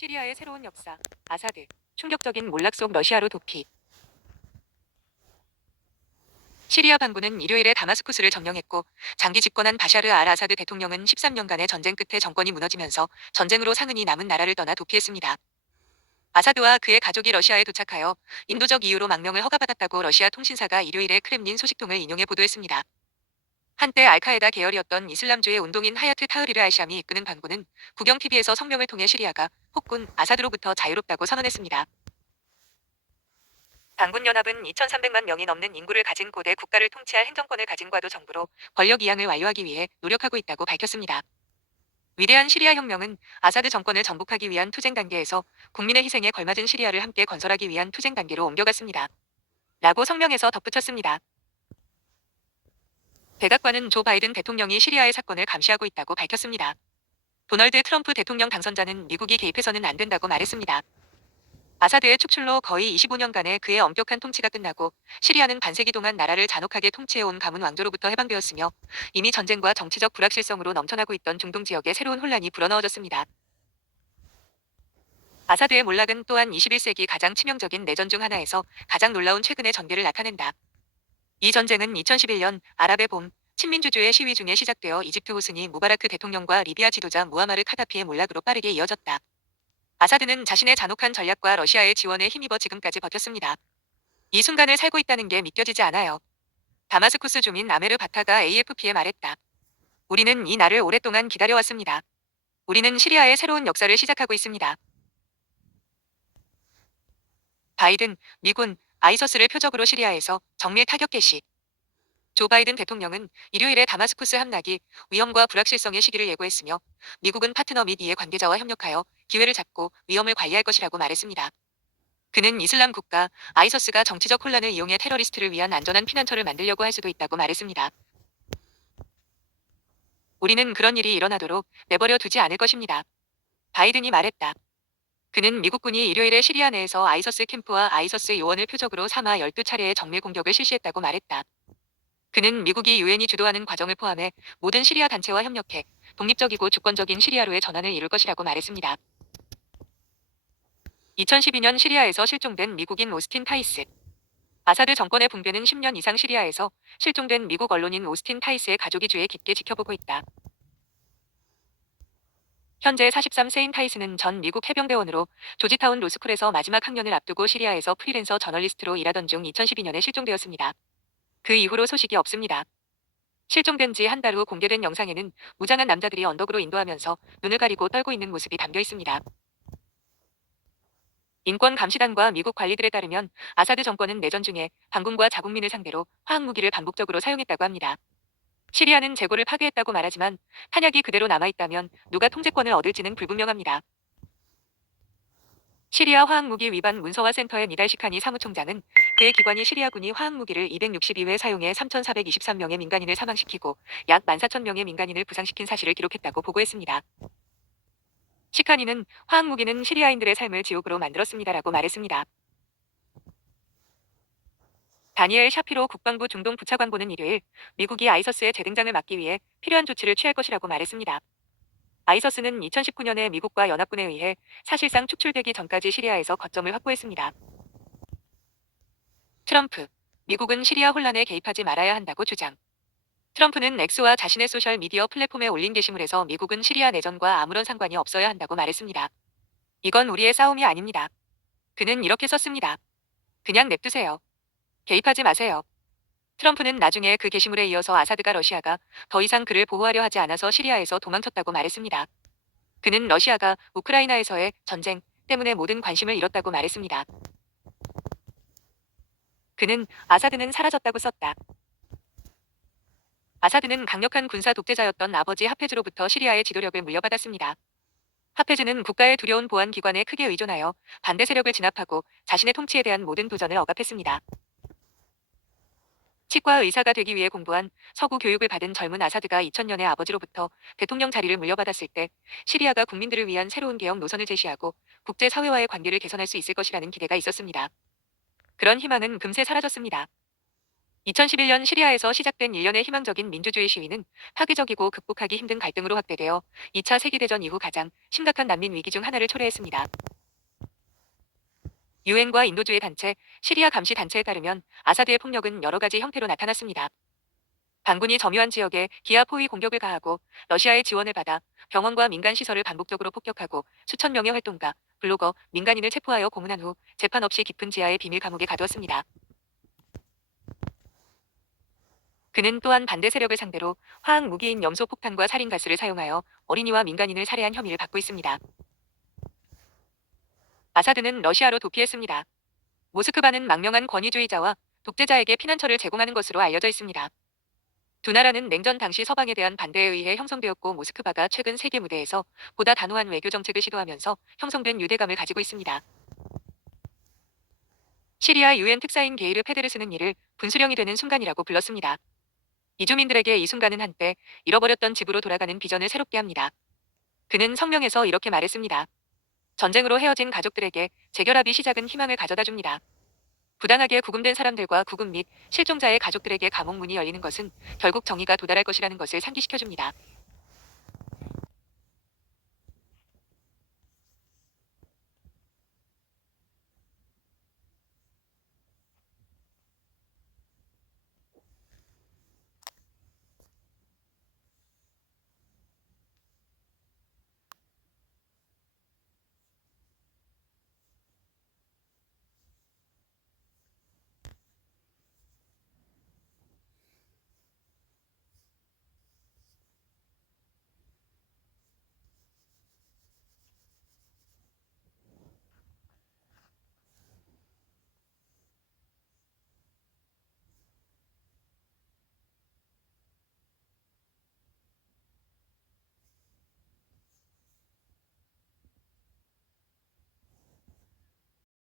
시리아의 새로운 역사, 아사드, 충격적인 몰락 속 러시아로 도피. 시리아 반군은 일요일에 다마스쿠스를 점령했고 장기 집권한 바샤르 알 아사드 대통령은 13년간의 전쟁 끝에 정권이 무너지면서 전쟁으로 상흔이 남은 나라를 떠나 도피했습니다. 아사드와 그의 가족이 러시아에 도착하여 인도적 이유로 망명을 허가받았다고 러시아 통신사가 일요일에 크렘린 소식통을 인용해 보도했습니다. 한때 알카에다 계열이었던 이슬람주의 운동인 하야트 타흐리르 알샴이 이끄는 반군은 국영 TV에서 성명을 통해 시리아가 폭군 아사드로부터 자유롭다고 선언했습니다. 반군연합은 2,300만 명이 넘는 인구를 가진 고대 국가를 통치할 행정권을 가진 과도 정부로 권력 이양을 완료하기 위해 노력하고 있다고 밝혔습니다. 위대한 시리아 혁명은 아사드 정권을 정복하기 위한 투쟁 단계에서 국민의 희생에 걸맞은 시리아를 함께 건설하기 위한 투쟁 단계로 옮겨갔습니다. 라고 성명에서 덧붙였습니다. 백악관은 조 바이든 대통령이 시리아의 사건을 감시하고 있다고 밝혔습니다. 도널드 트럼프 대통령 당선자는 미국이 개입해서는 안 된다고 말했습니다. 아사드의 축출로 거의 25년간의 그의 엄격한 통치가 끝나고 시리아는 반세기 동안 나라를 잔혹하게 통치해온 가문 왕조로부터 해방되었으며 이미 전쟁과 정치적 불확실성으로 넘쳐나고 있던 중동 지역에 새로운 혼란이 불어넣어졌습니다. 아사드의 몰락은 또한 21세기 가장 치명적인 내전 중 하나에서 가장 놀라운 최근의 전개를 나타낸다. 이 전쟁은 2011년 아랍의 봄, 친민주주의 시위 중에 시작되어 이집트 호스니 무바라크 대통령과 리비아 지도자 무아마르 카다피의 몰락으로 빠르게 이어졌다. 아사드는 자신의 잔혹한 전략과 러시아의 지원에 힘입어 지금까지 버텼습니다. 이 순간을 살고 있다는 게 믿겨지지 않아요. 다마스쿠스 주민 아메르 바타가 AFP에 말했다. 우리는 이 날을 오랫동안 기다려왔습니다. 우리는 시리아의 새로운 역사를 시작하고 있습니다. 바이든, 미군, 아이서스를 표적으로 시리아에서 정밀 타격 개시. 조 바이든 대통령은 일요일에 다마스쿠스 함락이 위험과 불확실성의 시기를 예고했으며 미국은 파트너 및 이해 관계자와 협력하여 기회를 잡고 위험을 관리할 것이라고 말했습니다. 그는 이슬람 국가 아이서스가 정치적 혼란을 이용해 테러리스트를 위한 안전한 피난처를 만들려고 할 수도 있다고 말했습니다. 우리는 그런 일이 일어나도록 내버려 두지 않을 것입니다. 바이든이 말했다. 그는 미국군이 일요일에 시리아 내에서 아이서스 캠프와 아이서스 요원을 표적으로 삼아 12차례의 정밀 공격을 실시했다고 말했다. 그는 미국이 유엔이 주도하는 과정을 포함해 모든 시리아 단체와 협력해 독립적이고 주권적인 시리아로의 전환을 이룰 것이라고 말했습니다. 2012년 시리아에서 실종된 미국인 오스틴 타이스. 아사드 정권의 붕괴는 10년 이상 시리아에서 실종된 미국 언론인 오스틴 타이스의 가족이 주의 깊게 지켜보고 있다. 현재 43세인 타이스는 전 미국 해병대원으로 조지타운 로스쿨에서 마지막 학년을 앞두고 시리아에서 프리랜서 저널리스트로 일하던 중 2012년에 실종되었습니다. 그 이후로 소식이 없습니다. 실종된 지 한 달 후 공개된 영상에는 무장한 남자들이 언덕으로 인도하면서 눈을 가리고 떨고 있는 모습이 담겨 있습니다. 인권감시단과 미국 관리들에 따르면 아사드 정권은 내전 중에 반군과 자국민을 상대로 화학무기를 반복적으로 사용했다고 합니다. 시리아는 재고를 파괴했다고 말하지만 탄약이 그대로 남아있다면 누가 통제권을 얻을지는 불분명합니다. 시리아 화학무기 위반 문서화 센터의 니달 시카니 사무총장은 그의 기관이 시리아군이 화학무기를 262회 사용해 3,423명의 민간인을 사망시키고 약 14,000명의 민간인을 부상시킨 사실을 기록했다고 보고했습니다. 시카니는 화학무기는 시리아인들의 삶을 지옥으로 만들었습니다라고 말했습니다. 다니엘 샤피로 국방부 중동 부차관보는 일요일 미국이 아이서스의 재등장을 막기 위해 필요한 조치를 취할 것이라고 말했습니다. 아이서스는 2019년에 미국과 연합군에 의해 사실상 축출되기 전까지 시리아에서 거점을 확보했습니다. 트럼프, 미국은 시리아 혼란에 개입하지 말아야 한다고 주장. 트럼프는 X와 자신의 소셜 미디어 플랫폼에 올린 게시물에서 미국은 시리아 내전과 아무런 상관이 없어야 한다고 말했습니다. 이건 우리의 싸움이 아닙니다. 그는 이렇게 썼습니다. 그냥 냅두세요. 개입하지 마세요. 트럼프는 나중에 그 게시물에 이어서 아사드가 러시아가 더 이상 그를 보호하려 하지 않아서 시리아에서 도망쳤다고 말했습니다. 그는 러시아가 우크라이나에서의 전쟁 때문에 모든 관심을 잃었다고 말했습니다. 그는 아사드는 사라졌다고 썼다. 아사드는 강력한 군사 독재자였던 아버지 하페즈로부터 시리아의 지도력을 물려받았습니다. 하페즈는 국가의 두려운 보안 기관에 크게 의존하여 반대 세력을 진압하고 자신의 통치에 대한 모든 도전을 억압했습니다. 치과 의사가 되기 위해 공부한 서구 교육을 받은 젊은 아사드가 2000년에 아버지로부터 대통령 자리를 물려받았을 때 시리아가 국민들을 위한 새로운 개혁 노선을 제시하고 국제사회와의 관계를 개선할 수 있을 것이라는 기대가 있었습니다. 그런 희망은 금세 사라졌습니다. 2011년 시리아에서 시작된 일련의 희망적인 민주주의 시위는 파괴적이고 극복하기 힘든 갈등으로 확대되어 2차 세계대전 이후 가장 심각한 난민 위기 중 하나를 초래했습니다. 유엔과 인도주의 단체, 시리아 감시 단체에 따르면 아사드의 폭력은 여러 가지 형태로 나타났습니다. 반군이 점유한 지역에 기아 포위 공격을 가하고 러시아의 지원을 받아 병원과 민간 시설을 반복적으로 폭격하고 수천 명의 활동가, 블로거, 민간인을 체포하여 고문한 후 재판 없이 깊은 지하의 비밀 감옥에 가두었습니다. 그는 또한 반대 세력을 상대로 화학 무기인 염소 폭탄과 살인가스를 사용하여 어린이와 민간인을 살해한 혐의를 받고 있습니다. 아사드는 러시아로 도피했습니다. 모스크바는 망명한 권위주의자와 독재자에게 피난처를 제공하는 것으로 알려져 있습니다. 두 나라는 냉전 당시 서방에 대한 반대에 의해 형성되었고 모스크바가 최근 세계 무대에서 보다 단호한 외교 정책을 시도하면서 형성된 유대감을 가지고 있습니다. 시리아 유엔 특사인 게이르 페데르스는 이를 분수령이 되는 순간이라고 불렀습니다. 이주민들에게 이 순간은 한때 잃어버렸던 집으로 돌아가는 비전을 새롭게 합니다. 그는 성명에서 이렇게 말했습니다. 전쟁으로 헤어진 가족들에게 재결합이 시작은 희망을 가져다 줍니다. 부당하게 구금된 사람들과 구금 및 실종자의 가족들에게 감옥 문이 열리는 것은 결국 정의가 도달할 것이라는 것을 상기시켜줍니다.